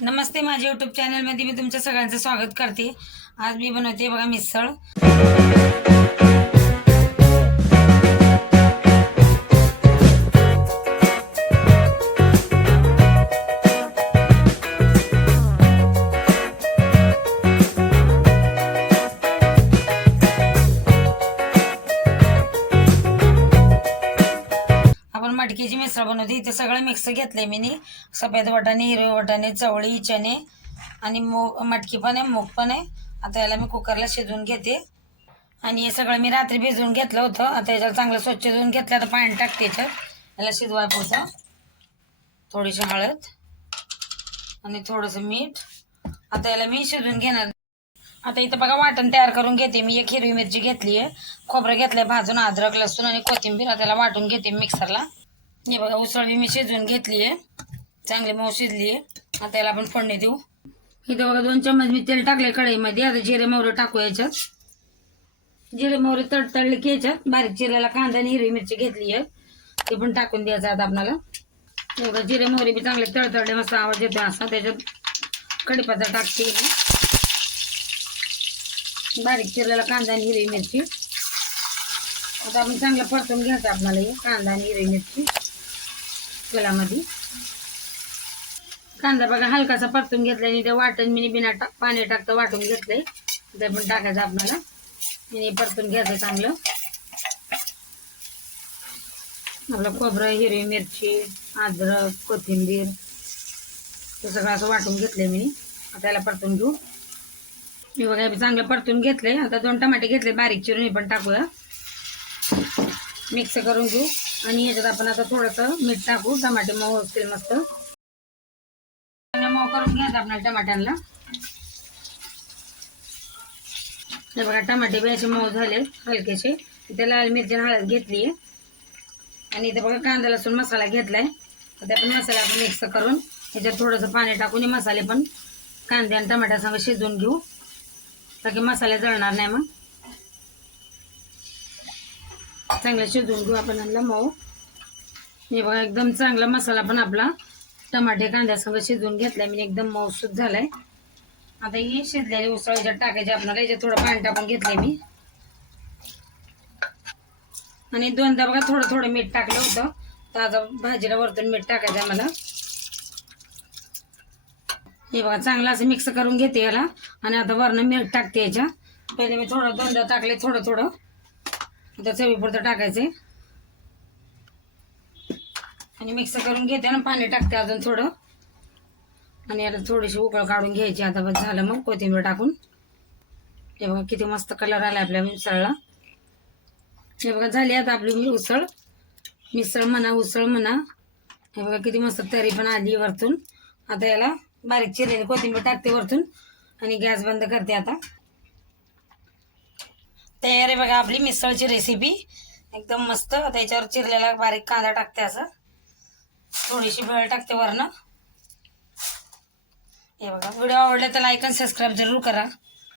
नमस्ते माझ्या युट्यूब चॅनलमध्ये मी तुमच्या सगळ्यांचं स्वागत करते. आज मी बनवते बघा मिसळ. बनवते इथे सगळं मिक्स आहे मी नी. सफेद वाटाणे हिरवे वाटाणे चवळी चणे आणि मो मटकी पण आहे मूग पण आहे. आता याला मी कुकरला शिजवून घेते. आणि हे सगळं मी रात्री भिजवून घेतलं होतं. आता याच्याला चांगलं स्वच्छ धुवून घेतलं. तर पाणी टाकते याच्यात. याला शिजवाय पुरतं थोडीशी हळद आणि थोडंसं मीठ. आता याला मी शिजवून घेणार. आता इथं बघा वाटण तयार करून घेते. मी एक हिरवी मिरची घेतली आहे खोबरं घेतलंय भाजून अद्रक लसूण आणि कोथिंबीर. आता त्याला वाटून घेते मिक्सरला हे बघा उसळ बी मी शिजवून घेतली आहे. चांगली मऊ शिजली आहे. आता याला आपण फोडणी देऊ. इथं बघा दोन चम्मच मी तेल टाकले कढईमध्ये. आता जिरे मोहरे टाकू याच्यात. जिरे मोहरे तडतडले की याच्यात. बारीक जिऱ्याला कांदा आणि हिरवी मिरची घेतली आहे. ते पण टाकून द्यायचं आता आपल्याला बघा जिरे मोहरे बी चांगले तडतडले मस्त आवाज येतो असा. त्याच्यात कडीपत्ता टाकते बारीक चिरलेला कांदा आणि हिरवी मिरची. आता आपण चांगलं परतून घ्यायचं आपल्याला हे कांदा आणि हिरवी मिरची. तेलामध्ये. कांदा बघा हलकासा परतून घेतला आणि ते वाटण मी बिना पाणी टाकतं वाटून घेतलंय. ते पण टाकायचं आपल्याला. मी परतून घ्यायचं चांगलं. आपलं खोबरं हिरवी मिरची अद्रक कोथिंबीर हे सगळं असं वाटून घेतलंय मी. आता याला परतून घेऊ. मी बघा चांगलं परतून घेतलंय. आता दोन टमाटे घेतले बारीक चिरून हे पण टाकूया. मिक्स करून घेऊ. आणि याच्यात आपण आता थोडंसं मीठ टाकू. टमाटे मऊ असतील मस्त. मऊ करून घ्यायचं आपल्याला टमाट्यांना हे बघा टमाटे बी असे मऊ झाले हलकेसे. इथे लाल मिरची हळद घेतली आहे. आणि इथे बघा कांदा लसूण मसाला घेतलाय. तर त्या पण मसाला आपण मिक्स करून याच्यात थोडंसं पाणी टाकून हे मसाले पण कांदे आणि टमाट्यासंग शिजवून घेऊ. बाकी मसाले जळणार नाही मग. चांगलं शिजवून घेऊ आपण आणला मऊ. हे बघा एकदम चांगला मसाला पण आपला. टमाटे कांद्यासंग शिजवून घेतलाय मी एकदम मऊसूत झालाय. आता ही शिजलेली उसळ याच्यात टाकायची आपल्याला याच्यात थोडं पाणी टाकून घेतलंय मी. आणि दोनदा बघा थोडं थोडं मीठ टाकलं होतं. तर आता भाजीला वरतून मीठ टाकायचं आहे मला हे बघा चांगलं असं मिक्स करून घेते याला. आणि आता वरनं मीठ टाकते याच्या. पहिले मी थोडं दोनदा टाकले थोडं थोडं. आता चवीपुरतं टाकायचे आणि मिक्स करून घेते ना पाणी टाकते अजून थोडं. आणि याला थोडीशी उकळ काढून घ्यायची. आता बस झालं मग कोथिंबीर टाकून. हे बघा किती मस्त कलर आला आपल्या मिसळला. हे बघा झाली आता आपली उसळ. मिसळ म्हणा उसळ म्हणा. हे बघा किती मस्त तरी पण आली वरतून. आता याला बारीक चिरलेली कोथिंबीर टाकते वरतून. आणि गॅस बंद करते आता. बघा आपली मिसळची रेसिपी एकदम मस्त. त्याच्यावर चिरलेला बारीक कांदा टाकते असं. थोडीशी भेळ टाकते वरनं. हे बघा. व्हिडिओ आवडला तर लाईक आणि सबस्क्राईब जरूर करा.